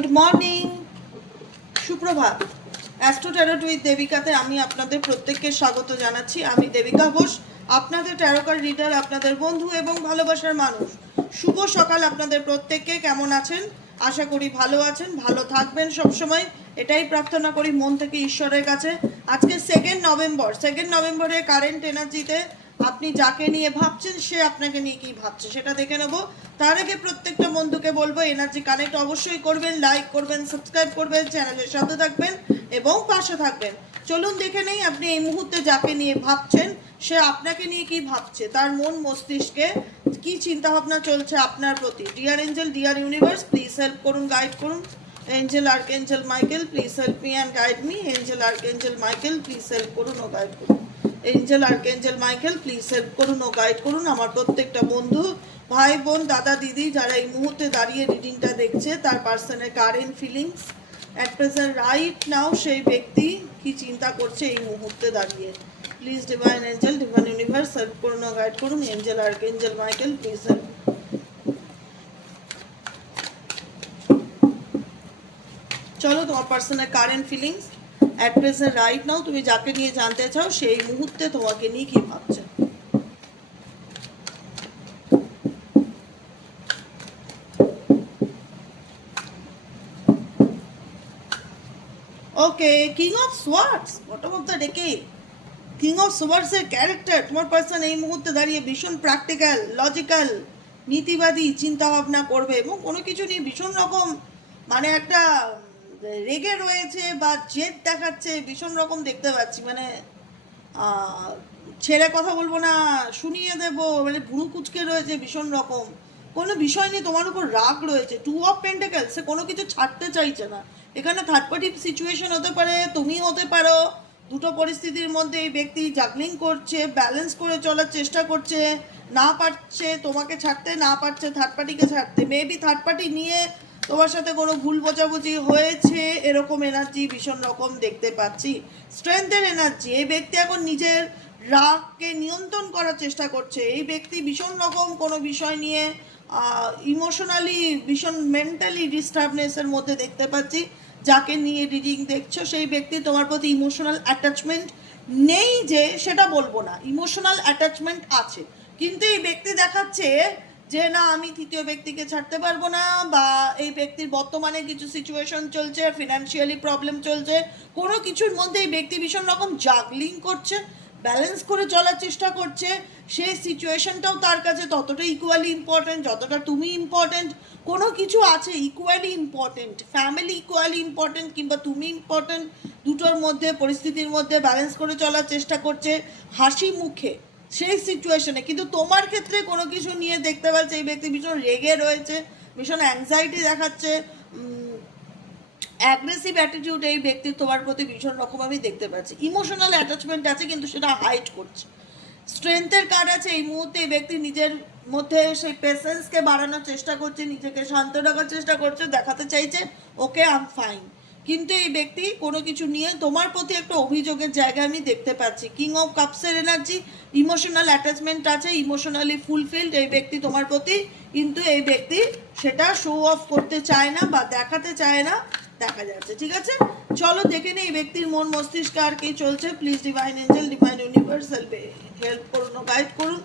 Good morning সুপ্রভাত। Astro tarot with দেবিকাতে আমি আপনাদের প্রত্যেককে স্বাগত জানাচ্ছি। আমি দেবিকা ঘোষ, আপনাদের ট্যারোকার রিডার আপনাদের বন্ধু এবং ভালোবাসার মানুষ। শুভ সকাল আপনাদের প্রত্যেককে। কেমন আছেন? আশা করি ভালো আছেন, ভালো থাকবেন সবসময়। এটাই প্রার্থনা করি মন থেকে ঈশ্বরের কাছে। আজকে সেকেন্ড নভেম্বর সেকেন্ড নভেম্বরে কারেন্ট এনার্জিতে আপনি যাকে নিয়ে ভাবছেন, সে আপনাকে নিয়ে কি ভাবছে সেটা দেখে নেব। তার আগে প্রত্যেকটা বন্ধুকে বলব এনার্জি কানেক্ট অবশ্যই করবেন লাইক করবেন সাবস্ক্রাইব করবেন চ্যানেলের সাথে থাকবেন এবং পাশে থাকবেন। চলুন দেখে নেই আপনি এই মুহূর্তে যাকে নিয়ে ভাবছেন, সে আপনাকে নিয়ে কি ভাবছে, তার মন মস্তিষ্কে কি চিন্তা ভাবনা চলছে আপনার প্রতি। Dear angel dear universe please help করুন গাইড করুন। Angel archangel Michael please help me and guide me angel archangel Michael please help করুন ও গাইড করুন। Angel archangel Michael please help করুন ও গাইড করুন। আমার প্রত্যেকটা বন্ধু, ভাই, বোন, দাদা, দিদি যারা এই মুহূর্তে দাঁড়িয়ে রিডিংটা দেখছে, তার পার্সনের current feelings at present right now সেই ব্যক্তি কি চিন্তা করছে এই মুহূর্তে দাঁড়িয়ে। Please divine angel divine universe help করুন ও গাইড করুন। Angel archangel Michael please help চলো তোমার পার্সনের current feelings at present right now তুমি যাকে নিয়ে জানতে চাও, সেই মুহূর্তে তোমাকে নিয়ে কি ভাবছে? Okay king of swords bottom of the ডেকে কিং অফ সোয়ার্ডসের ক্যারেক্টার তোমার পার্সন এই মুহূর্তে দাঁড়িয়ে ভীষণ প্র্যাকটিক্যাল লজিক্যাল নীতিবাদী চিন্তা ভাবনা করবে এবং কোনো কিছু নিয়ে ভীষণ রকম মানে একটা রেগে রয়েছে বা জেদ দেখাচ্ছে, ভীষণ রকম দেখতে পাচ্ছি। মানে ছেড়ে কথা বলব না, শুনিয়ে দেবো মানে ভুরু কুচকে রয়েছে ভীষণ রকম। কোনো বিষয় নিয়ে তোমার উপর রাগ রয়েছে টু অফ পেন্টাকেল সে কোনো কিছু ছাড়তে চাইছে না। এখানে থার্ড পার্টি সিচুয়েশন হতে পারে, তুমি হতে পারো। দুটো পরিস্থিতির মধ্যে এই ব্যক্তি জাগলিং করছে ব্যালেন্স করে চলার চেষ্টা করছে, না পারছে, তোমাকে ছাড়তে না পারছে থার্ড পার্টিকে ছাড়তে। মেবি থার্ড পার্টি নিয়ে তোমার সাথে কোনো ভুল বোঝাবুঝি হয়েছে? এরকম এনার্জি ভীষণ রকম দেখতে পাচ্ছি। স্ট্রেংথের এনার্জি এই ব্যক্তি এখন নিজের রাগকে নিয়ন্ত্রণ করার চেষ্টা করছে। এই ব্যক্তি ভীষণ রকম কোনো বিষয় নিয়ে ইমোশনালি ভীষণ মেন্টালি ডিস্টার্বনেসের মধ্যে দেখতে পাচ্ছি। যাকে নিয়ে রিডিং দেখছ, সেই ব্যক্তি তোমার প্রতি ইমোশনাল অ্যাটাচমেন্ট নেই যে সেটা বলব না। ইমোশনাল অ্যাটাচমেন্ট আছে। কিন্তু এই ব্যক্তি দেখাচ্ছে যে না, আমি তৃতীয় ব্যক্তিকে ছাড়তে পারব না, বা এই ব্যক্তির বর্তমানে কিছু সিচুয়েশন চলছে ফিনান্সিয়ালি প্রবলেম চলছে, কোনো কিছুর মধ্যে এই ব্যক্তি ভীষণ রকম জাগলিং করছে ব্যালেন্স করে চলার চেষ্টা করছে, সেই সিচুয়েশনটাও তার কাছে ততটা ইকুয়ালি ইম্পর্টেন্ট যতটা তুমি ইম্পর্টেন্ট কোনো কিছু আছে equally important family equally important কিংবা তুমি ইম্পর্টেন্ট দুটোর মধ্যে, পরিস্থিতির মধ্যে ব্যালেন্স করে চলার চেষ্টা করছে, হাসি মুখে। সেই সিচুয়েশনে কিন্তু তোমার ক্ষেত্রে কোনো কিছু নিয়ে দেখতে পাচ্ছে, এই ব্যক্তি ভীষণ রেগে রয়েছে, ভীষণ অ্যাংজাইটি দেখাচ্ছে অ্যাগ্রেসিভ অ্যাটিটিউড এই ব্যক্তির তোমার প্রতি ভীষণ রকম আমি দেখতে পাচ্ছি। ইমোশনাল অ্যাটাচমেন্ট আছে, কিন্তু সেটা হাইট করছে। স্ট্রেংথের কার্ড আছে, এই মুহূর্তে এই ব্যক্তি নিজের মধ্যে সেই পেশেন্সকে বাড়ানোর চেষ্টা করছে, নিজেকে শান্ত রাখার চেষ্টা করছে, দেখাতে চাইছে ওকে আম ফাইন কিন্তু এই ব্যক্তি কোনো কিছু নিয়ে তোমার প্রতি একটা অভিযোগের জায়গা আমি দেখতে পাচ্ছি। কিং অফ কাপসের এনার্জি ইমোশনাল অ্যাটাচমেন্ট আছে ইমোশনালি ফুলফিলড এই ব্যক্তি তোমার প্রতি। কিন্তু এই ব্যক্তি সেটা শো অফ করতে চায় না বা দেখাতে চায় না, দেখা যাচ্ছে, ঠিক আছে? চলো দেখে নেই এই ব্যক্তির মন মস্তিষ্ক আর কি চলছে। Please divine angel divine universe help help করুন গাইড করুন।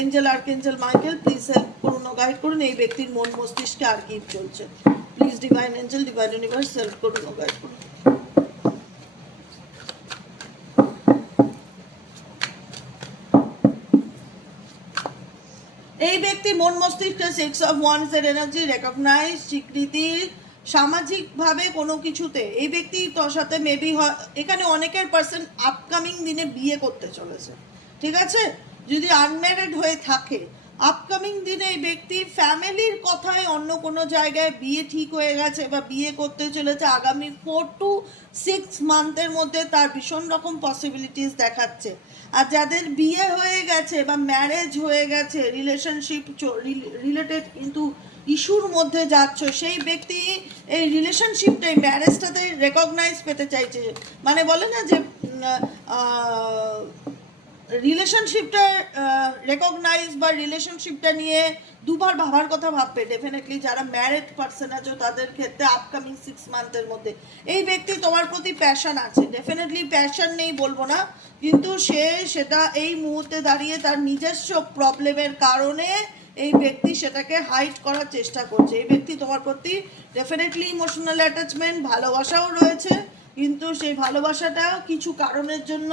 Angel archangel Michael please help করুন গাইড করুন। এই ব্যক্তির মন মস্তিষ্কে আর কি চলছে। Please divine angel divine universe help করুন গাইড করুন এই ব্যক্তি মন মস্তিষ্কে সিক্স অফ ওয়ান্স এর এনার্জি রেকগনাইজ স্বীকৃতি সামাজিকভাবে কোনো কিছুতে। এই ব্যক্তি তোর সাথে মেবি হয়, এখানে অনেকের পার্সন আপকামিং দিনে বিয়ে করতে চলেছে। ঠিক আছে? যদি আনম্যারিড হয়ে থাকে আপকামিং দিনে এই ব্যক্তি ফ্যামিলির কথায় অন্য কোনো জায়গায় বিয়ে ঠিক হয়ে গেছে বা বিয়ে করতে চলেছে আগামী ফোর টু সিক্স মান্থের মধ্যে তার ভীষণ রকম পসিবিলিটিস দেখাচ্ছে। আর যাদের বিয়ে হয়ে গেছে বা ম্যারেজ হয়ে গেছে রিলেশনশিপ রিলেটেড কিন্তু ইস্যুর মধ্যে যাচ্ছ, সেই ব্যক্তি এই রিলেশনশিপটাই ম্যারেজটাতে রেকগনাইজ পেতে চাইছে। মানে বলে না যে রিলেশনশিপটা রেকগনাইজ বা রিলেশনশিপটা নিয়ে দুবার ভাবার কথা ভাববে ডেফিনেটলি যারা ম্যারিড পার্সন আছো তাদের ক্ষেত্রে আপকামিং সিক্স মান্থের মধ্যে। এই ব্যক্তি তোমার প্রতি প্যাশন আছে ডেফিনেটলি প্যাশন নেই বলব না, কিন্তু সে সেটা এই মুহূর্তে দাঁড়িয়ে তার নিজস্ব প্রবলেমের কারণে এই ব্যক্তি সেটাকে হাইড করার চেষ্টা করছে। এই ব্যক্তি তোমার প্রতি ডেফিনেটলি ইমোশনাল অ্যাটাচমেন্ট ভালোবাসাও রয়েছে, কিন্তু সেই ভালোবাসাটা কিছু কারণের জন্য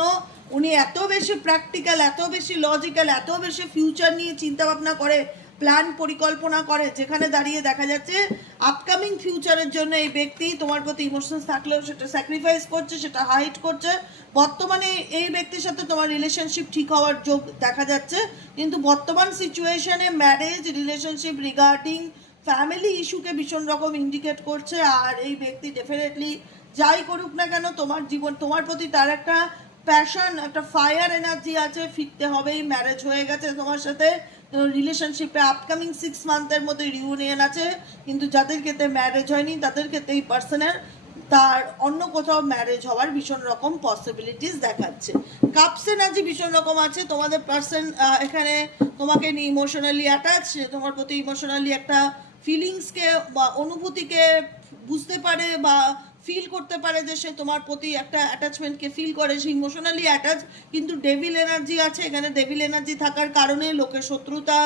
উনি এত বেশি প্র্যাকটিক্যাল এত বেশি লজিক্যাল এত বেশি ফিউচার নিয়ে চিন্তা ভাবনা করে প্ল্যান পরিকল্পনা করে, যেখানে দাঁড়িয়ে দেখা যাচ্ছে আপকামিং ফিউচারের জন্য এই ব্যক্তি তোমার প্রতি ইমোশনাল থাকলেও সেটা স্যাক্রিফাইস করছে, সেটা হাইট করছে। বর্তমানে এই ব্যক্তির সাথে তোমার রিলেশনশিপ ঠিক হওয়ার যোগ দেখা যাচ্ছে। কিন্তু বর্তমান সিচুয়েশনে ম্যারেজ রিলেশনশিপ রিগার্ডিং ফ্যামিলি ইস্যুকে ভীষণ রকম ইন্ডিকেট করছে। আর এই ব্যক্তি ডেফিনেটলি যাই করুক না কেন, তোমার জীবন, তোমার প্রতি তার একটা প্যাশন একটা ফায়ার এনার্জি আছে, ফিরতে হবেই ম্যারেজ হয়ে গেছে তোমার সাথে। রিলেশনশিপে আপকামিং সিক্স মান্থের মধ্যে রিউনিয়ন আছে, কিন্তু যাদের ক্ষেত্রে ম্যারেজ হয়নি, তাদের ক্ষেত্রে এই পার্সনের তার অন্য কোথাও ম্যারেজ হওয়ার ভীষণ রকম পসিবিলিটিস দেখাচ্ছে। কাপস এনার্জি ভীষণ রকম আছে, তোমাদের পার্সন এখানে তোমাকে নিয়ে ইমোশনালি অ্যাটাচ তোমার প্রতি ইমোশনালি একটা ফিলিংসকে বা অনুভূতিকে বুঝতে পারে বা ফিল করতে পারে যে সে তোমার প্রতি একটা অ্যাটাচমেন্টকে ফিল করে, সে ইমোশনালি অ্যাটাচ কিন্তু ডেভিল এনার্জি আছে। এখানে ডেভিল এনার্জি থাকার কারণে লোকের শত্রুতা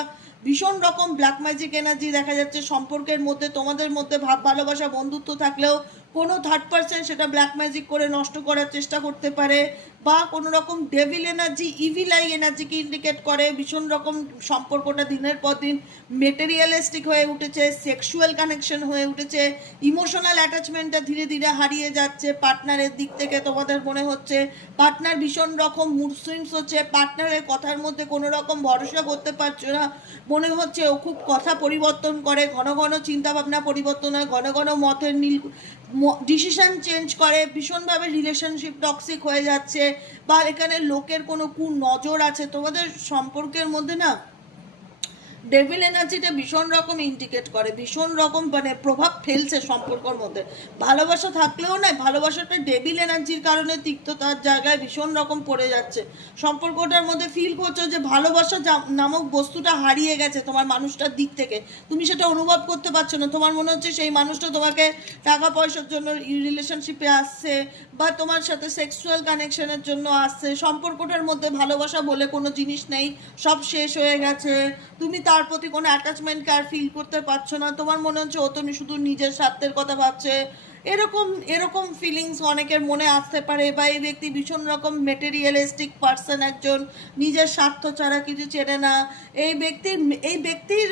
ভীষণ রকম ব্ল্যাক ম্যাজিক এনার্জি দেখা যাচ্ছে। সম্পর্কের মধ্যে, তোমাদের মধ্যে ভাব, ভালোবাসা, বন্ধুত্ব থাকলেও কোনো থার্ড পার্সন সেটা ব্ল্যাক ম্যাজিক করে নষ্ট করার চেষ্টা করতে পারে বা কোনো রকম ডেভিল এনার্জি ইভিলাই এনার্জিকে ইন্ডিকেট করে। ভীষণ রকম সম্পর্কটা দিনের পর দিন মেটেরিয়ালিস্টিক হয়ে উঠেছে সেক্সুয়াল কানেকশন হয়ে উঠেছে ইমোশনাল অ্যাটাচমেন্টটা ধীরে ধীরে হারিয়ে যাচ্ছে। পার্টনারের দিক থেকে তোমাদের মনে হচ্ছে পার্টনার ভীষণ রকম মুড সুইংস হচ্ছে। পার্টনারের কথার মধ্যে কোনো রকম ভরসা করতে পারছ না। মনে হচ্ছে ও খুব কথা পরিবর্তন করে, ঘন ঘন চিন্তাভাবনা পরিবর্তন হয়, ঘন ঘন মতের নীল ডিসিশন চেঞ্জ করে, ভীষণভাবে রিলেশনশিপ টক্সিক হয়ে যাচ্ছে, বা এখানে লোকের কোনো কু নজর আছে। তোমাদের সম্পর্কের মধ্যে না ডেভিল এনার্জিটা ভীষণ রকম ইন্ডিকেট করে, ভীষণ রকম মানে প্রভাব ফেলছে সম্পর্কর মধ্যে। ভালোবাসা থাকলেও না ভালোবাসাটা ডেভিল এনার্জির কারণে তিক্ততার জায়গায় ভীষণ রকম পড়ে যাচ্ছে। সম্পর্কটার মধ্যে ফিল করছ যে ভালোবাসা নামক বস্তুটা হারিয়ে গেছে তোমার মানুষটার দিক থেকে। তুমি সেটা অনুভব করতে পারছ না। তোমার মনে হচ্ছে সেই মানুষটা তোমাকে টাকা পয়সার জন্য রিলেশনশিপে আসছে বা তোমার সাথে সেক্সুয়াল কানেকশনের জন্য আসছে। সম্পর্কটার মধ্যে ভালোবাসা বলে কোনো জিনিস নেই। সব শেষ হয়ে গেছে। তুমি তার প্রতি কোনো অ্যাটাচমেন্টকে আর ফিল করতে পারছ না? তোমার মনে হচ্ছে ও তুমি শুধু নিজের স্বার্থের কথা ভাবছে। এরকম এরকম ফিলিংস অনেকের মনে আসতে পারে বা এই ব্যক্তি ভীষণ রকম মেটেরিয়ালিস্টিক পার্সন একজন, নিজের স্বার্থ ছাড়া কিছু চেনে না। এই ব্যক্তির এই ব্যক্তির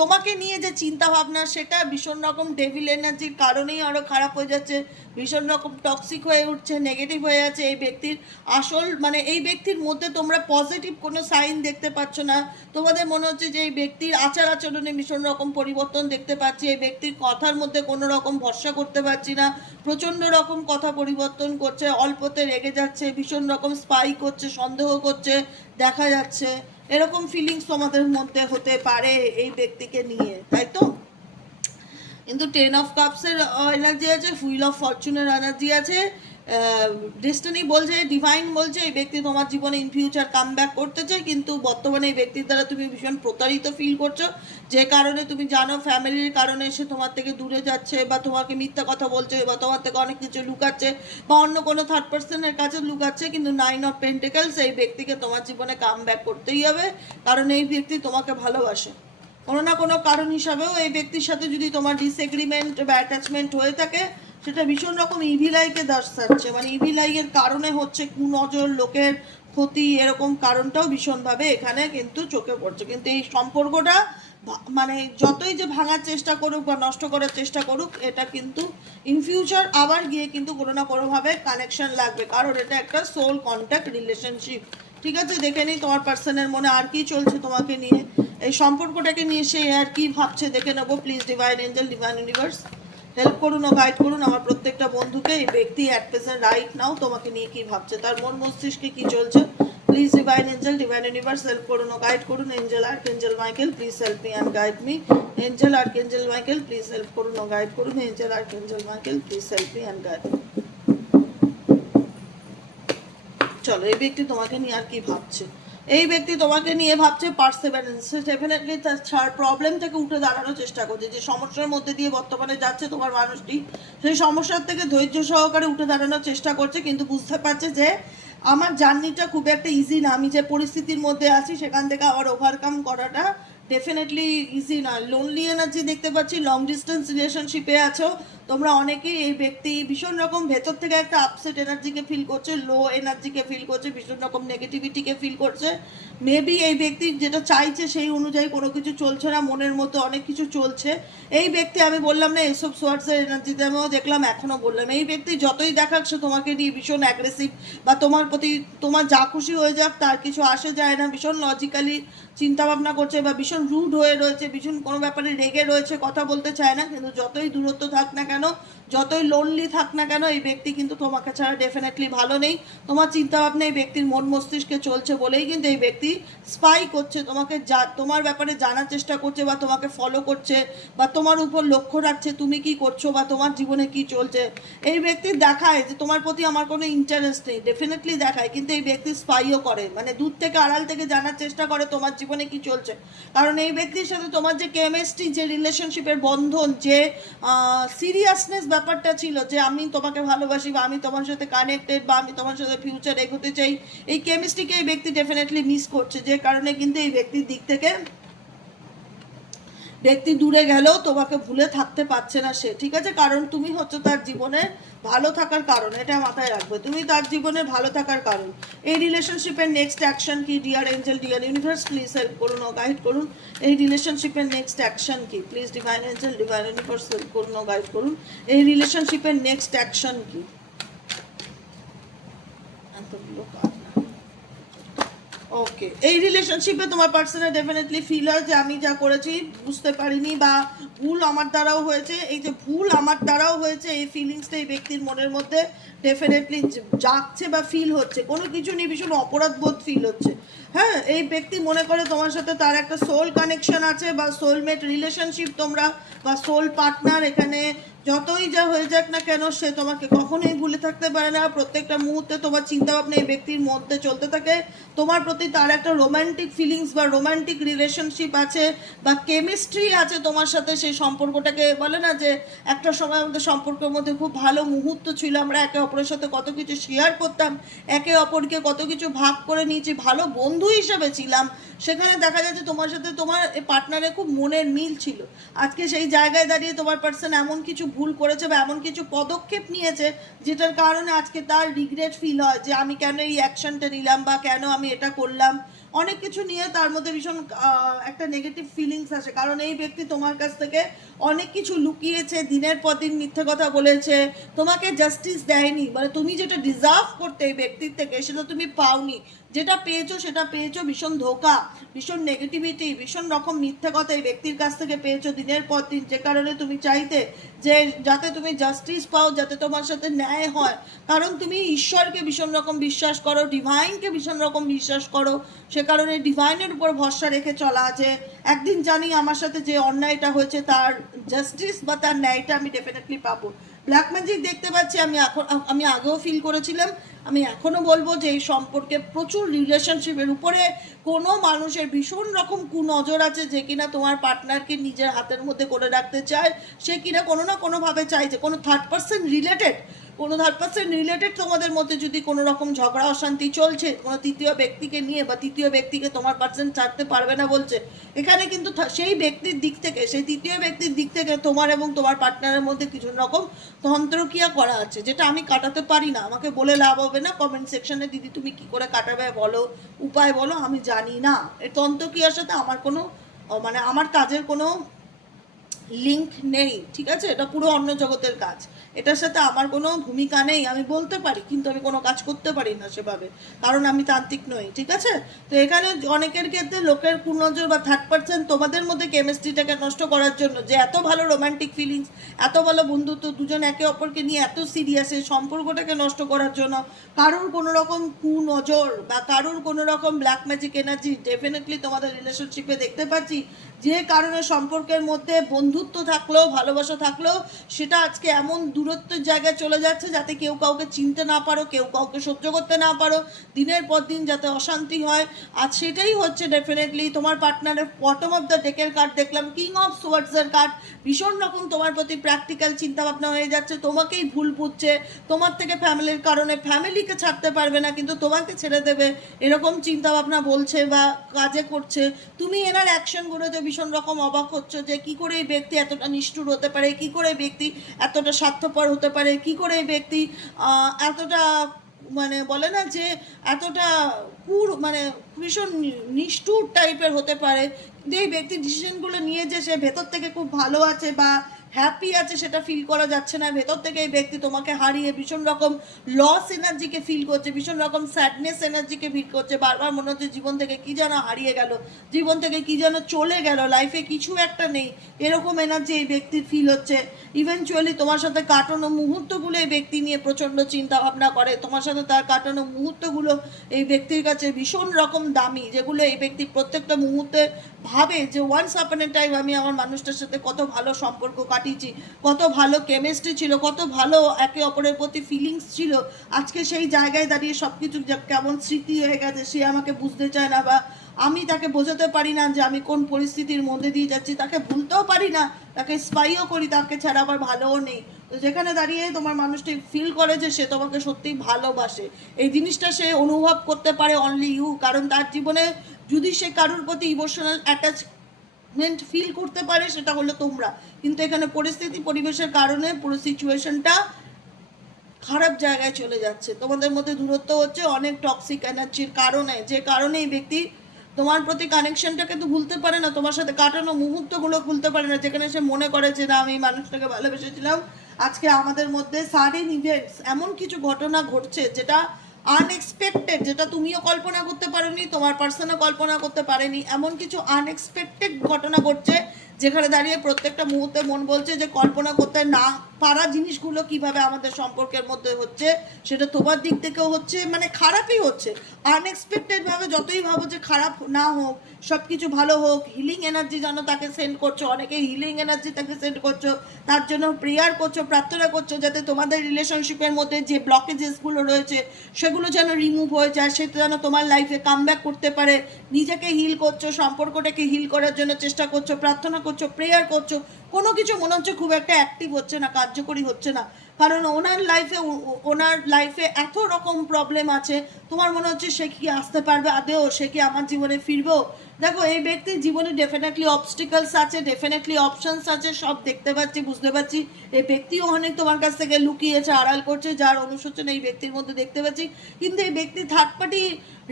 তোমাকে নিয়ে যে চিন্তা ভাবনা সেটা ভীষণ রকম ডেভিল এনার্জির কারণেই আরও খারাপ হয়ে যাচ্ছে, ভীষণ রকম টক্সিক হয়ে উঠছে নেগেটিভ হয়ে যাচ্ছে এই ব্যক্তির আসল মানে এই ব্যক্তির মধ্যে তোমরা পজিটিভ কোনো সাইন দেখতে পাচ্ছ না। তোমাদের মনে হচ্ছে যে এই ব্যক্তির আচার আচরণে ভীষণ রকম পরিবর্তন দেখতে পাচ্ছি, এই ব্যক্তির কথার মধ্যে কোনো রকম ভরসা করতে পারছি না। প্রচণ্ড রকম কথা পরিবর্তন করছে, অল্পতে রেগে যাচ্ছে, ভীষণ রকম স্পাই করছে, সন্দেহ করছে, দেখা যাচ্ছে। এরকম ফিলিংস তোমাদের মধ্যে হতে পারে এই ব্যক্তিকে নিয়ে, তাই তো? কিন্তু টেন অফ কাপসের এনার্জি আছে হুইল অফ ফরচুনের এনার্জি আছে। ডেস্টিনি বলছে ডিভাইন বলছে, এই ব্যক্তি তোমার জীবনে ইন ফিউচার কাম ব্যাক করতে চায়, কিন্তু বর্তমানে এই ব্যক্তির দ্বারা তুমি ভীষণ প্রতারিত ফিল করছ। যে কারণে তুমি জানো ফ্যামিলির কারণে সে তোমার থেকে দূরে যাচ্ছে বা তোমাকে মিথ্যা কথা বলছে বা তোমার থেকে অনেক কিছু লুকাচ্ছে বা অন্য কোনো থার্ড পার্সনের কাছে লুকাচ্ছে, কিন্তু নাইন অফ পেন্টিক্যালস এই ব্যক্তিকে তোমার জীবনে কাম ব্যাক করতেই হবে, কারণ এই ব্যক্তি তোমাকে ভালোবাসে। কোনো না কোনো কারণ হিসাবেও এই ব্যক্তির সাথে যদি তোমার ডিসএগ্রিমেন্ট বা অ্যাটাচমেন্ট হয়ে থাকে সেটা ভীষণ রকম ইভিলাইকে দর্শাচ্ছে। মানে ইভিলাইয়ের কারণে হচ্ছে কুনজর, লোকের ক্ষতি, এরকম কারণটাও ভীষণভাবে এখানে কিন্তু চোখে পড়ছে। কিন্তু এই সম্পর্কটা মানে যতই যে ভাঙার চেষ্টা করুক বা নষ্ট করার চেষ্টা করুক, এটা কিন্তু ইন ফিউচার আবার গিয়ে কিন্তু কোনো না কোনোভাবে কানেকশন লাগবে। কারণ এটা একটা সোল কন্ট্যাক্ট রিলেশনশিপ ঠিক আছে? দেখে নিই তোমার পার্সনের মনে আর কি চলছে তোমাকে নিয়ে। এই সম্পর্কটাকে নিয়ে সে আর কি ভাবছে, দেখে নেব। Please divine angel divine universe help করুন ও গাইড করুন, আমার প্রত্যেকটা বন্ধুকে, এই ব্যক্তি অ্যাট প্রেজেন্ট রাইট নাও তোমাকে নিয়ে কি ভাবছে, তার মন মস্তিষ্কে কি চলছে please divine angel divine universe help করুন ও গাইড করুন angel archangel Michael please help me and guide me angel archangel Michael please help করুন ও গাইড করুন angel archangel Michael please help me and guide চলো, এই ব্যক্তি তোমাকে নিয়ে আর কি ভাবছে? এই ব্যক্তি তোমাকে নিয়ে ভাবছে পার্সেভারেন্স ডেফিনেটলি তার প্রবলেম থেকে উঠে দাঁড়ানোর চেষ্টা করছে। যে সমস্যার মধ্যে দিয়ে বর্তমানে যাচ্ছে তোমার মানুষটি, সেই সমস্যার থেকে ধৈর্য সহকারে উঠে দাঁড়ানোর চেষ্টা করছে, কিন্তু বুঝতে পারছে যে আমার জার্নিটা খুব একটা ইজি না। আমি যে পরিস্থিতির মধ্যে আছি, সেখান থেকে আবার ওভারকাম করাটা ডেফিনেটলি ইজি না। লোনলি এনার্জি দেখতে পাচ্ছি লং ডিস্টেন্স রিলেশনশিপে আছো তোমরা অনেকেই এই ব্যক্তি ভীষণ রকম ভেতর থেকে একটা আপসেট এনার্জিকে ফিল করছে লো এনার্জিকে ফিল করছে, ভীষণ রকম নেগেটিভিটিকে ফিল করছে। মেবি এই ব্যক্তি যেটা চাইছে সেই অনুযায়ী কোনো কিছু চলছে না, মনের মতো অনেক কিছু চলছে। এই ব্যক্তি আমি বললাম না, এসব সোয়ার্সের এনার্জিতে আমিও দেখলাম এখনও বললাম। এই ব্যক্তি যতই দেখাক সে তোমাকে নিয়ে ভীষণ অ্যাগ্রেসিভ বা তোমার প্রতি তোমার যা খুশি হয়ে যাক, তার কিছু আসে যায় না। ভীষণ লজিক্যালি চিন্তা ভাবনা করছে বা ভীষণ রুড হয়ে রয়েছে, ভীষণ কোনো ব্যাপারে রেগে রয়েছে, কথা বলতে চায় না। কিন্তু যতই দূরত্ব থাক না কেন যতই লোনলি থাক না কেন, এই ব্যক্তি কিন্তু তোমাকে ছাড়া ডেফিনেটলি ভালো নেই। তোমার চিন্তা ভাবনা এই ব্যক্তির মন মস্তিষ্কে চলছে বলেই কিন্তু এই ব্যক্তি স্পাই করছে। তোমাকে যা, তোমার ব্যাপারে জানার চেষ্টা করছে বা তোমাকে ফলো করছে বা তোমার উপর লক্ষ্য রাখছে তুমি কি করছ বা তোমার জীবনে কি চলছে। এই ব্যক্তি দেখায় যে তোমার প্রতি আমার কোনো ইন্টারেস্ট নেই ডেফিনেটলি দেখায়। কিন্তু এই ব্যক্তি স্পাইও করে। মানে দূর থেকে, আড়াল থেকে জানার চেষ্টা করে তোমার জীবনে কি চলছে। কারণ এই ব্যক্তির সাথে তোমার যে কেমিস্ট্রি যে রিলেশনশিপের বন্ধন, যে সিরিয়াসনেস ব্যাপারটা ছিল যে আমি তোমাকে ভালোবাসি বা আমি তোমার সাথে কানেক্টেড বা আমি তোমার সাথে ফিউচার এগোতে চাই, এই কেমিস্ট্রিকে এই ব্যক্তি ডেফিনেটলি মিস করছে, যে কারণে কিন্তু এই ব্যক্তির দিক থেকে ব্যক্তি দূরে গেলেও তোমাকে ভুলে থাকতে পারছে না সে, ঠিক আছে? কারণ তুমি হচ্ছে তার জীবনে ভালো থাকার কারণ, এটা মাথায় রাখবে। তুমি তার জীবনে ভালো থাকার কারণ। এই রিলেশনশিপের নেক্সট অ্যাকশন কি? Dear angel dear universe please help করুন ও গাইড করুন। এই রিলেশনশিপের নেক্সট অ্যাকশন কি? Please divine angel divine universe help করুন ও গাইড করুন। এই রিলেশনশিপের নেক্সট অ্যাকশন কি? এতগুলো। ওকে এই রিলেশনশিপে তোমার পার্সোনাল ডেফিনেটলি ফিল হয় যে আমি যা করেছি বুঝতে পারিনি বা ভুল আমার দ্বারাও হয়েছে। এই যে ভুল আমার দ্বারাও হয়েছে, এই ফিলিংসটা এই ব্যক্তির মনের মধ্যে ডেফিনেটলি জাগছে বা ফিল হচ্ছে। কোনো কিছু নিয়ে ভীষণ অপরাধ বোধ ফিল হচ্ছে। হ্যাঁ এই ব্যক্তি মনে করে তোমার সাথে তার একটা সোল কানেকশন আছে বা সোলমেট রিলেশনশিপ তোমরা বা সোল পার্টনার এখানে যতই যা হয়ে যাক না কেন, সে তোমাকে কখনোই ভুলে থাকতে পারে না। প্রত্যেকটা মুহূর্তে তোমার চিন্তা ভাবনা এই ব্যক্তির মধ্যে চলতে থাকে। তোমার প্রতি তার একটা রোমান্টিক ফিলিংস বা রোমান্টিক রিলেশনশিপ আছে বা কেমিস্ট্রি আছে তোমার সাথে। সেই সম্পর্কটাকে বলে না যে, একটা সময় আমাদের সম্পর্কের মধ্যে খুব ভালো মুহূর্ত ছিল। আমরা একে অপরের সাথে কত কিছু শেয়ার করতাম, একে অপরকে কত কিছু ভাগ করে নিয়েছি, ভালো বন্ধু হিসেবে ছিলাম। সেখানে দেখা যাচ্ছে তোমার সাথে তোমার পার্টনারে খুব মনের মিল ছিল। আজকে সেই জায়গায় দাঁড়িয়ে তোমার পার্সন এমন কিছু ভুল করেছে বা এমন কিছু পদক্ষেপ নিয়েছে যেটার কারণে আজকে তার রিগ্রেট ফিল হয় যে আমি কেন এই অ্যাকশনটা নিলাম বা কেন আমি এটা করলাম। অনেক কিছু নিয়ে তার মধ্যে ভীষণ একটা নেগেটিভ ফিলিংস আসে। কারণ এই ব্যক্তি তোমার কাছ থেকে অনেক কিছু লুকিয়েছে, দিনের পর দিন মিথ্যে কথা বলেছে, তোমাকে জাস্টিস দেয়নি। মানে তুমি যেটা ডিজার্ভ করতে এই ব্যক্তির থেকে, সেটা তুমি পাওনি। যেটা পেয়েছ, সেটা পেয়েছ, ভীষণ ধোকা, ভীষণ নেগেটিভিটি ভীষণ রকম মিথ্যে কথা এই ব্যক্তির কাছ থেকে পেয়েছ দিনের পর দিন। যে কারণে তুমি চাইতে যে যাতে তুমি জাস্টিস পাও, যাতে তোমার সাথে ন্যায় হয়। কারণ তুমি ঈশ্বরকে ভীষণ রকম বিশ্বাস করো ডিভাইনকে ভীষণ রকম বিশ্বাস করো, সে কারণে ডিভাইনের উপর ভরসা রেখে চলা আছে। একদিন জানি আমার সাথে যে অন্যায়টা হয়েছে, তার জাস্টিস বা তার ন্যায়টা আমি ডেফিনেটলি পাবো। ব্ল্যাক ম্যাজিক দেখতে পাচ্ছি, আমি এখন, আমি আগেও ফিল করেছিলাম। আমি এখনও বলব যে এই সম্পর্কে প্রচুর রিলেশনশিপের উপরে কোনো মানুষের ভীষণ রকম কুনজর আছে যে কিনা তোমার পার্টনারকে নিজের হাতের মধ্যে করে রাখতে চায়। সে কিনা কোনো না কোনোভাবে চাইছে কোনো থার্ড পার্সন রিলেটেড কোনো থার্ড পার্সন রিলেটেড তোমাদের মধ্যে যদি কোনো রকম ঝগড়া, অশান্তি চলছে, কোনো তৃতীয় ব্যক্তিকে নিয়ে বা তৃতীয় ব্যক্তিকে তোমার পার্সন ছাড়তে পারবে না বলছে, এখানে কিন্তু সেই ব্যক্তির দিক থেকে, সেই তৃতীয় ব্যক্তির দিক থেকে তোমার এবং তোমার পার্টনারের মধ্যে কিছু রকম তন্ত্রক্রিয়া করা আছে, যেটা আমি কাটাতে পারি না। আমাকে বলে লাভ হবে না। কমেন্ট সেকশনে দিদি তুমি কি করে কাটাবে বলো, উপায় বলো, আমি জানি না। এই তন্ত্রক্রিয়ার সাথে আমার কোনো মানে আমার কাজের কোনো লিংক নেই, ঠিক আছে? এটা পুরো অন্য জগতের কাজ। এটার সাথে আমার কোনো ভূমিকা নেই, আমি বলতে পারি, কিন্তু আমি কোনো কাজ করতে পারি না সেভাবে, কারণ আমি তান্ত্রিক নই, ঠিক আছে? তো এখানে অনেকের ক্ষেত্রে লোকের কুনজর বা থার্ড পার্সন তোমাদের মধ্যে কেমিস্ট্রিটাকে নষ্ট করার জন্য যে এত ভালো রোমান্টিক ফিলিংস এত ভালো বন্ধুত্ব, দুজন একে অপরকে নিয়ে এত সিরিয়াস এই সম্পর্কটাকে নষ্ট করার জন্য কারোর কোনো রকম কুনজর বা কারোর কোনো রকম ব্ল্যাক ম্যাজিক এনার্জি ডেফিনেটলি তোমাদের রিলেশনশিপে দেখতে পাচ্ছি। যে কারণে সম্পর্কের মধ্যে বন্ধুত্ব থাকলেও, ভালোবাসা থাকলেও, সেটা আজকে এমন দূরত্বের জায়গায় চলে যাচ্ছে যাতে কেউ কাউকে চিনতে না পারো, কেউ কাউকে সহ্য করতে না পারো, দিনের পর দিন যাতে অশান্তি হয়। আর সেটাই হচ্ছে ডেফিনেটলি তোমার পার্টনারের বটম অফ দ্য ডেকের কার্ড দেখলাম কিং অফ সোয়ার্ডসের কার্ড ভীষণ রকম তোমার প্রতি প্র্যাকটিক্যাল চিন্তাভাবনা হয়ে যাচ্ছে, তোমাকেই ভুল বুঝছে, তোমার থেকে ফ্যামিলির কারণে ফ্যামিলিকে ছাড়তে পারবে না, কিন্তু তোমাকে ছেড়ে দেবে, এরকম চিন্তাভাবনা বলছে বা কাজে করছে। তুমি এনার অ্যাকশনগুলোতে ভীষণ রকম অবাক হচ্ছে যে কি করে এই ব্যক্তি এতটা নিষ্ঠুর হতে পারে? কি করে এই ব্যক্তি এতটা স্বার্থপর হতে পারে? কি করে এই ব্যক্তি এতটা মানে বলে না যে এতটা কুর মানে ভীষণ নিষ্ঠুর টাইপের হতে পারে? এই ব্যক্তি ডিসিশনগুলো নিয়ে যে সে ভেতর থেকে খুব ভালো আছে বা হ্যাপি আছে, সেটা ফিল করা যাচ্ছে না। ভেতর থেকে এই ব্যক্তি তোমাকে হারিয়ে ভীষণ রকম লস এনার্জিকে ফিল করছে, ভীষণ রকম স্যাডনেস এনার্জিকে ফিল করছে। বারবার মনে হচ্ছে জীবন থেকে কি যেন হারিয়ে গেল, জীবন থেকে কি যেন চলে গেল লাইফে কিছু একটা নেই। এরকম এনার্জি এই ব্যক্তির ফিল হচ্ছে। ইভেনচুয়ালি তোমার সাথে কাটানো মুহূর্তগুলো এই ব্যক্তি নিয়ে প্রচণ্ড চিন্তা ভাবনা করে। তোমার সাথে তার কাটানো মুহূর্তগুলো এই ব্যক্তির কাছে ভীষণ রকম দামি, যেগুলো এই ব্যক্তি প্রত্যেকটা মুহূর্তে ভাবে যে ওয়ান্স আপন এ টাইম আমি আমার মানুষটার সাথে কত ভালো সম্পর্ক কাটিয়েছি কত ভালো কেমিস্ট্রি ছিল, কত ভালো একে অপরের প্রতি ফিলিংস ছিল। আজকে সেই জায়গায় দাঁড়িয়ে সব কিছু কেমন স্মৃতি হয়ে গেছে, সে আমাকে বুঝতে চায় না বা আমি তাকে বোঝাতে পারি না যে আমি কোন পরিস্থিতির মধ্যে দিয়ে যাচ্ছি, তাকে ভুলতেও পারি না, তাকে স্পাইও করি, তাকে ছাড়া আবার ভালোও নেই। তো যেখানে দাঁড়িয়ে তোমার মানুষটি ফিল করে যে সে তোমাকে সত্যিই ভালোবাসে। এই জিনিসটা সে অনুভব করতে পারে অনলি ইউ কারণ তার জীবনে যদি সে কারোর প্রতি ইমোশনাল অ্যাটাচমেন্ট ফিল করতে পারে সেটা হলো তোমরা। কিন্তু এখানে পরিস্থিতি, পরিবেশের কারণে পুরো সিচুয়েশনটা খারাপ জায়গায় চলে যাচ্ছে। তোমাদের মধ্যে দূরত্ব হচ্ছে অনেক টক্সিক এনার্জির কারণে। যে কারণে এই ব্যক্তি তোমার প্রতি কানেকশনটাকে তো ভুলতে পারে না, তোমার সাথে কাটানো মুহূর্তগুলো ভুলতে পারে না। যেখানে সে মনে করে যে, না, আমি এই মানুষটাকে ভালোবেসেছিলাম। আজকে আমাদের মধ্যে সাডেন ইভেন্টস এমন কিছু ঘটনা ঘটছে যেটা আনএক্সপেক্টেড যেটা তুমিও কল্পনা করতে পারোনি, তোমার পার্সনও কল্পনা করতে পারেনি, এমন কিছু আনএক্সপেক্টেড ঘটনা ঘটছে যেখানে দাঁড়িয়ে প্রত্যেকটা মুহূর্তে মন বলছে যে কল্পনা করতে না পারা জিনিসগুলো কীভাবে আমাদের সম্পর্কের মধ্যে হচ্ছে, সেটা তোমার দিক থেকেও হচ্ছে মানে খারাপই হচ্ছে। আনএক্সপেক্টেডভাবে যতই ভাবো যে খারাপ না হোক সব কিছু ভালো হোক হিলিং এনার্জি যেন তাকে সেন্ড করছ, অনেকে হিলিং এনার্জি তাকে সেন্ড করছ, তার জন্য প্রেয়ার করছ, প্রার্থনা করছ যাতে তোমাদের রিলেশনশিপের মধ্যে যে ব্লকেজেসগুলো রয়েছে, সেগুলো যেন রিমুভ হয়ে যায়, সেটা যেন তোমার লাইফে কাম করতে পারে। নিজেকে হিল করছ, সম্পর্কটাকে হিল করার জন্য চেষ্টা করছ, প্রার্থনা করছ প্রেয়ার করছ, কোনো কিছু মনে হচ্ছে খুব একটা অ্যাক্টিভ হচ্ছে না, কার্যকরী হচ্ছে না। কারণ ওনার লাইফে ওনার লাইফে এত রকম প্রবলেম আছে, তোমার মনে হচ্ছে সে কি আসতে পারবে? আদেও সে কি আমার জীবনে ফিরবেও দেখো, এই ব্যক্তির জীবনে ডেফিনেটলি অবস্টিকলস আছে ডেফিনেটলি অপশনস আছে, সব দেখতে পাচ্ছি, বুঝতে পারছি। এই ব্যক্তিও অনেক তোমার কাছ থেকে লুকিয়েছে, আড়াল করছে, যার অনুশোচনা এই ব্যক্তির মধ্যে দেখতে পাচ্ছি। কিন্তু এই ব্যক্তি থার্ড পার্টি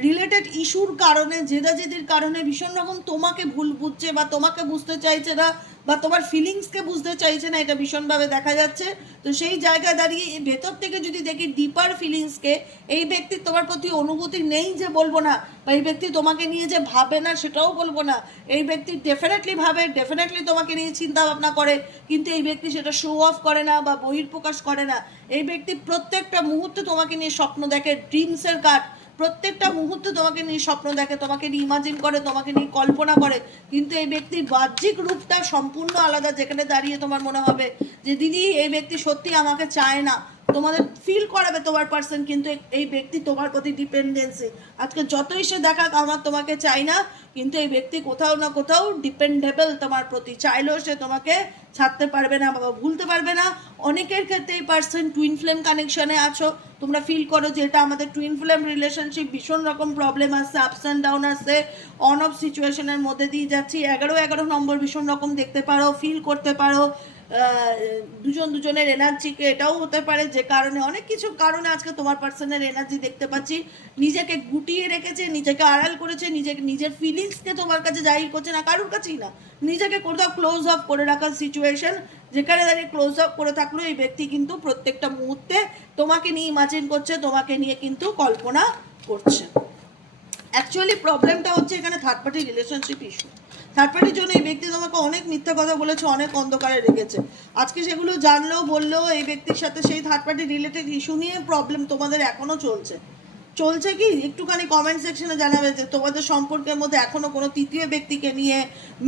রিলেটেড ইস্যুর কারণে, জেদাজেদির কারণে ভীষণ রকম তোমাকে ভুল বুঝছে বা তোমাকে বুঝতে চাইছে না বা তোমার ফিলিংসকে বুঝতে চাইছে না, এটা ভীষণভাবে দেখা যাচ্ছে। তো সেই জায়গায় দাঁড়িয়ে ভেতর থেকে যদি দেখি ডিপার ফিলিংসকে এই ব্যক্তির তোমার প্রতি অনুভূতি নেই যে বলব না বা এই ব্যক্তি তোমাকে নিয়ে যে ভাবে না, সেটাও বলব না। এই ব্যক্তি ডেফিনেটলি ভাবে ডেফিনেটলি তোমাকে নিয়ে চিন্তা ভাবনা করে, কিন্তু এই ব্যক্তি সেটা শো অফ করে না বা বহির্প্রকাশ করে না। এই ব্যক্তি প্রত্যেকটা মুহূর্তে তোমাকে নিয়ে স্বপ্ন দেখে ড্রিমসের কাঠ। প্রত্যেকটা মুহূর্তে তোমাকে নিয়ে স্বপ্ন দেখে, তোমাকে নিয়ে ইমাজিন করে, তোমাকে নিয়ে কল্পনা করে। কিন্তু এই ব্যক্তির বাহ্যিক রূপটা সম্পূর্ণ আলাদা, যেখানে দাঁড়িয়ে তোমার মনে হবে যে, দিদি, এই ব্যক্তি সত্যি আমাকে চায় না। তোমাদের ফিল করাবে তোমার পার্সন কিন্তু এই ব্যক্তি তোমার প্রতি ডিপেন্ডেন্সি আজকে যতই সে দেখাক, আমার তোমাকে চাই না কিন্তু এই ব্যক্তি কোথাও না কোথাও ডিপেন্ডেবল তোমার প্রতি। চাইলেও সে তোমাকে ছাড়তে পারবে না বা ভুলতে পারবে না। অনেকের ক্ষেত্রে এই পার্সন টুইন ফ্লেম কানেকশনে আছো। তোমরা ফিল করো যে এটা আমাদের টুইন ফ্লেম রিলেশনশিপ ভীষণ রকম প্রবলেম আসছে আপস অ্যান্ড ডাউন আসছে। অন অফ সিচুয়েশনের মধ্যে দিয়ে যাচ্ছি। এগারো এগারো নম্বর ভীষণ রকম দেখতে পারো ফিল করতে পারো। দুজন দুজনের এনার্জিকে এটাও হতে পারে যে কারণে অনেক কিছু কারণে আজকে তোমার পার্সনের এনার্জি দেখতে পাচ্ছি। নিজেকে গুটিয়ে রেখেছে, নিজেকে আড়াল করেছে, নিজেকে, নিজের ফিলিংসকে তোমার কাছে জাহির করছে না, কারোর কাছেই না। নিজেকে কোথাও ক্লোজ অফ করে রাখার সিচুয়েশন যেখানে দাঁড়িয়ে ক্লোজ আপ করে থাকলেও এই ব্যক্তি কিন্তু প্রত্যেকটা মুহূর্তে তোমাকে নিয়ে ইমাজিন করছে, তোমাকে নিয়ে কিন্তু কল্পনা করছে। অ্যাকচুয়ালি প্রবলেমটা হচ্ছে এখানে third party relationship issue third পার্টির জন্য এই ব্যক্তি তোমাকে অনেক মিথ্যা কথা বলেছে, অনেক অন্ধকারে রেখেছে। আজকে সেগুলো জানলেও, বললেও এই ব্যক্তির সাথে সেই থার্ড পার্টি রিলেটেড ইস্যু নিয়ে প্রবলেম তোমাদের এখনও চলছে। চলছে কি? একটুখানি কমেন্ট সেকশনে জানাবে যে তোমাদের সম্পর্কের মধ্যে এখনও কোনো তৃতীয় ব্যক্তিকে নিয়ে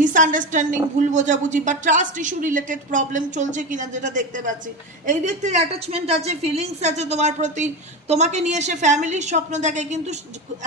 মিসআন্ডারস্ট্যান্ডিং ভুল বোঝাবুঝি বা ট্রাস্ট ইস্যু রিলেটেড প্রবলেম চলছে কিনা যেটা দেখতে পাচ্ছি। এই দিক থেকে অ্যাটাচমেন্ট আছে ফিলিংস আছে তোমার প্রতি। তোমাকে নিয়ে সে ফ্যামিলির স্বপ্ন দেখে, কিন্তু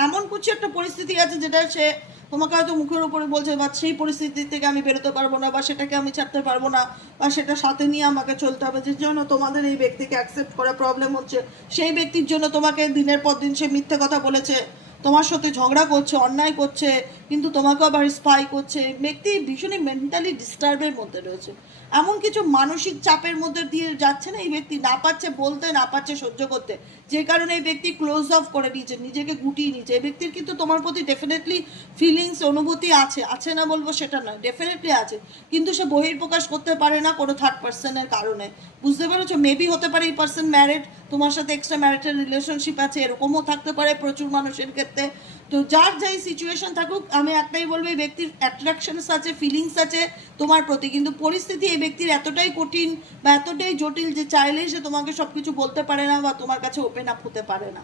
এমন কিছু একটা পরিস্থিতি আছে যেটা সে তোমাকে হয়তো মুখের উপরে বলছে, বা সেই পরিস্থিতি থেকে আমি বেরোতে পারব না, বা সেটাকে আমি ছাড়তে পারব না, বা সেটা সাথে নিয়ে আমাকে চলতে হবে। যে জন্য তোমাদের এই ব্যক্তিকে অ্যাকসেপ্ট করা প্রবলেম হচ্ছে। সেই ব্যক্তির জন্য তোমাকে দিনের পর দিন সে মিথ্যে কথা বলেছে। তোমার সাথে ঝগড়া করছে, অন্যায় করছে, কিন্তু তোমাকেও আবার স্পাই করছে। ব্যক্তি ভীষণই মেন্টালি ডিস্টার্বের মধ্যে রয়েছে। এমন কিছু মানসিক চাপের মধ্যে দিয়ে যাচ্ছে না এই ব্যক্তি। না পাচ্ছে বলতে, না পাচ্ছে সহ্য করতে। যে কারণে এই ব্যক্তি ক্লোজ অফ করে নিয়েছে, নিজেকে গুটিয়ে নিয়েছে। এই ব্যক্তির কিন্তু তোমার প্রতি ডেফিনেটলি ফিলিংস অনুভূতি আছে। আছে না বলব সেটা নয় ডেফিনেটলি আছে। কিন্তু সে বহির্প্রকাশ করতে পারে না কোনো থার্ড পার্সনের কারণে। বুঝতে পেরেছ? মেবি হতে পারে এই পার্সন ম্যারিড তোমার সাথে এক্সট্রা ম্যারিটাল রিলেশনশিপ আছে, এরকমও থাকতে পারে প্রচুর মানুষের ক্ষেত্রে। তো যার যাই সিচুয়েশন থাকুক, আমি একটাই বলব, এই ব্যক্তির অ্যাট্রাকশনস আছে ফিলিংস আছে তোমার প্রতি। কিন্তু পরিস্থিতি এই ব্যক্তির এতটাই কঠিন বা এতটাই জটিল যে চাইলেই সে তোমাকে সব কিছু বলতে পারে না বা তোমার কাছে ওপেন আপ হতে পারে না।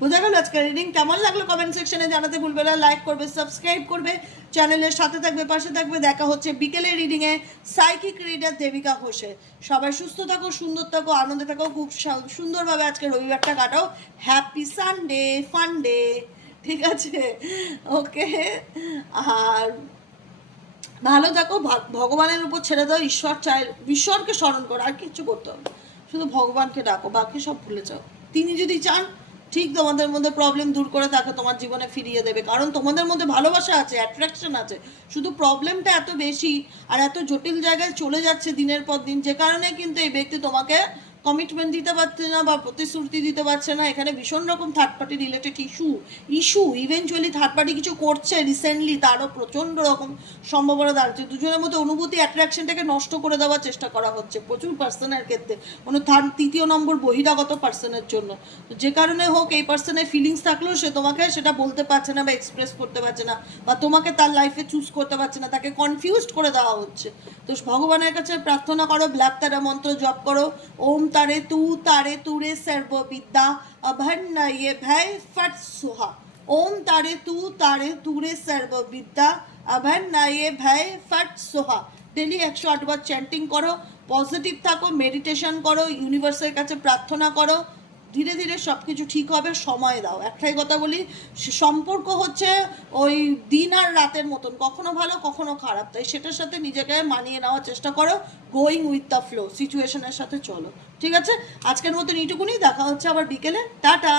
বোঝা গেল আজকে রিডিং কেমন লাগল কমেন্ট সেকশনে জানাতে ভুলবে না লাইক করবে সাবস্ক্রাইব করবে চ্যানেলের সাথে থাকবে, পাশে থাকবে, দেখা হচ্ছে বিকেলে রিডিংয়ে সাইকিক রিডার দেবিকা ঘোষে সবাই সুস্থ থাকো, সুন্দর থাকো, আনন্দে থাকো, খুব সুন্দরভাবে আজকে রবিবারটা কাটাও। হ্যাপি সানডে ফান ডে ঠিক আছে? ওকে? আর ভালো থাকো ভগবানের উপর ছেড়ে দাও, ঈশ্বর চাই ঈশ্বরকে স্মরণ করো, আর কিচ্ছু করতে হবে। শুধু ভগবানকে ডাকো, বাকি সব ভুলে যাও। তিনি যদি চান, ঠিক তোমাদের মধ্যে প্রবলেম দূর করে তাকে তোমার জীবনে ফিরিয়ে দেবে। কারণ তোমাদের মধ্যে ভালোবাসা আছে অ্যাট্রাকশন আছে। শুধু প্রবলেমটা এত বেশি আর এত জটিল জায়গায় চলে যাচ্ছে দিনের পর দিন, যে কারণে কিন্তু এই ব্যক্তি তোমাকে কমিটমেন্ট দিতে পারছে না বা প্রতিশ্রুতি দিতে পারছে না, এখানে ভীষণ রকম third party related issue issue eventually third party কিছু করছে রিসেন্টলি তারও প্রচণ্ড রকম সম্ভাবনা দাঁড়াচ্ছে। দুজনের মধ্যে অনুভূতি অ্যাট্রাকশনটাকে নষ্ট করে দেওয়ার চেষ্টা করা হচ্ছে প্রচুর পার্সনের ক্ষেত্রে। কোনো থার্ড তৃতীয় নম্বর বহিরাগত পার্সনের জন্য। যে কারণে হোক, এই পার্সনের ফিলিংস থাকলেও সে তোমাকে সেটা বলতে পারছে না বা এক্সপ্রেস করতে পারছে না বা তোমাকে তার লাইফে চুজ করতে পারছে না, তাকে কনফিউজড করে দেওয়া হচ্ছে। তো ভগবানের কাছে প্রার্থনা করো, ব্ল্যাক তারা মন্ত্র জপ করো। ওম তারে তু, তারে তুরে সর্ব বিদ্যা অভন্ন ইয়ে ভয় ফট সুহা। ওম তারে তু, তারে তুরে সর্ব বিদ্যা অভন্ন ইয়ে ভয় ফট সুহা। ডেলি একশো আটবার চ্যান্টিং করো পজিটিভ থাকো মেডিটেশন করো ইউনিভার্সের কাছে প্রার্থনা করো। ধীরে ধীরে সব কিছু ঠিক হবে, সময় দাও। একটাই কথা বলি সম্পর্ক হচ্ছে ওই দিন আর রাতের মতন। কখনো ভালো, কখনো খারাপ। তাই সেটার সাথে নিজেকে মানিয়ে নেওয়ার চেষ্টা করো গোয়িং উইথ দ্য ফ্লো সিচুয়েশনের সাথে চলো। ঠিক আছে? আজকের মতন এইটুকুনি, দেখা হচ্ছে আবার বিকেলে। টাটা!